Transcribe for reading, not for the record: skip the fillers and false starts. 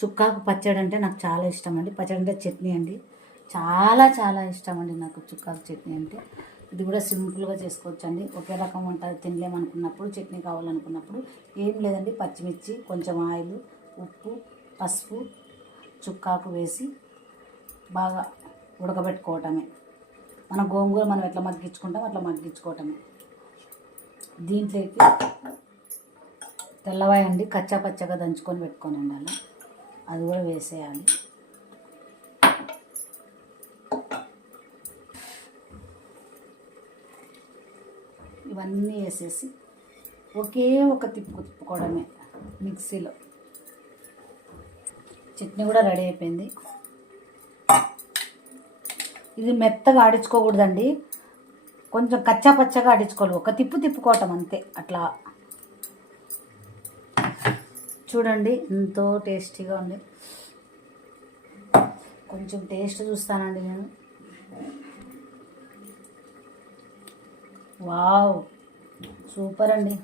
చుక్కాకు పచ్చడి అంటే నాకు చాలా ఇష్టం అండి. పచ్చడి అంటే చట్నీ అండి, చాలా చాలా ఇష్టం అండి నాకు చుక్కాకు చట్నీ అంటే. ఇది కూడా సింపుల్గా చేసుకోవచ్చు అండి. ఒకే రకం వంట తినలేమనుకున్నప్పుడు, చట్నీ కావాలనుకున్నప్పుడు ఏం లేదండి, పచ్చిమిర్చి, కొంచెం ఆయిల్, ఉప్పు, పసుపు, చుక్కాకు వేసి బాగా ఉడకబెట్టుకోవటమే. మన గోంగూర మనం ఎట్లా మగ్గించుకుంటాం అట్లా మగ్గించుకోవటమే. దీంట్లోకి తెల్లవాయ అండి కచ్చా పచ్చగా దంచుకొని పెట్టుకొని ఉండాలి, అది కూడా వేసేయాలి. ఇవన్నీ వేసేసి ఒకే ఒక తిప్పుకోవడమే మిక్సీలో. చట్నీ కూడా రెడీ అయిపోయింది. ఇది మెత్తగా ఆడించుకోకూడదండి, కొంచెం కచ్చా పచ్చగా ఆడించుకోవాలి. ఒక తిప్పుకోవటం అంతే. అట్లా చూడండి ఎంతో టేస్టీగా ఉంది. కొంచెం టేస్ట్ చూస్తానండి నేను. వావ్, సూపర్ అండి.